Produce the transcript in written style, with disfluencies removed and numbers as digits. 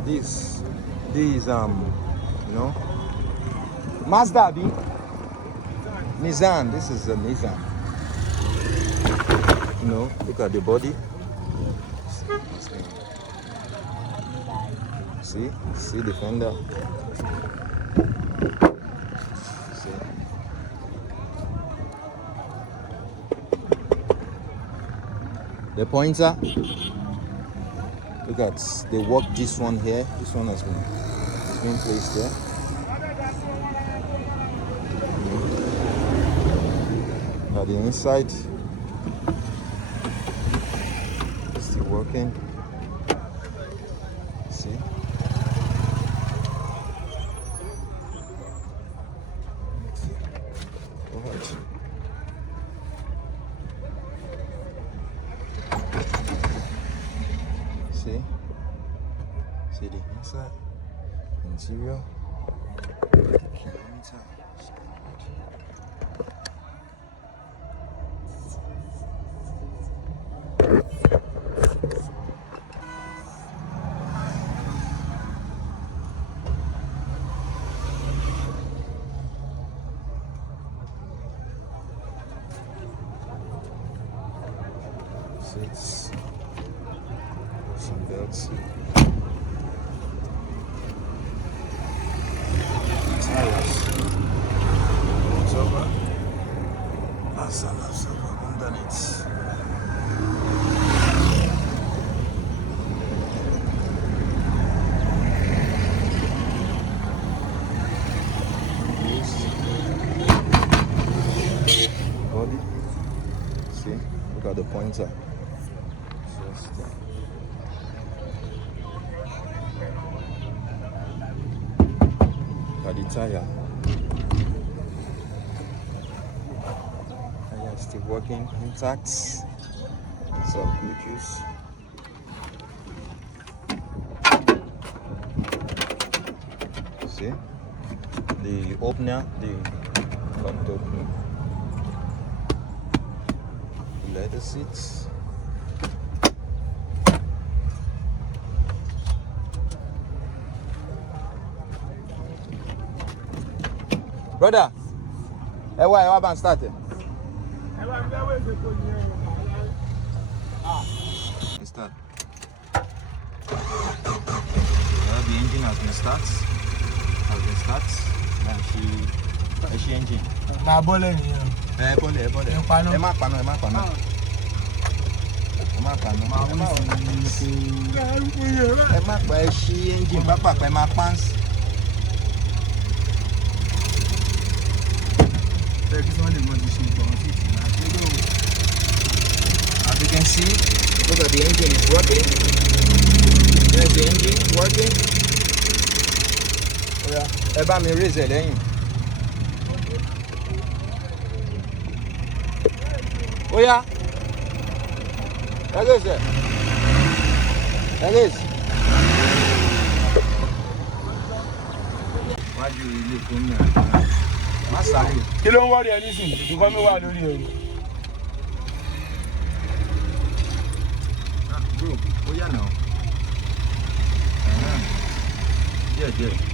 This Mazda B. Nissan. This is a Nissan. Look at the body. See the fender. See. The pointer. Look at, they worked this one here. This one has been placed there. At the inside, still working. See. Alright. See the inside, interior. Seats, some belts, tires, sofa, sofa underneath. Body, see, look at the pointer. At the tire still working intact. So Bluetooth. See the opener, the front opener, leather seats. Brother, why band started? Start. Well, the engine has been started. And she engine. My bullet. As you can see, look at the engine is working. There's the engine working. Oh yeah, ẹ bá mi raise ẹ lẹ́yìn. Oh yeah, raise ẹ. Raise. Wájú ilé fún mi. Kí ló ń wọ́ọ̀rì ẹ nísìnyí? Ìdúkọ́ mi wà lórí ẹ̀rù. Bro, ó yà náà. Díẹ̀.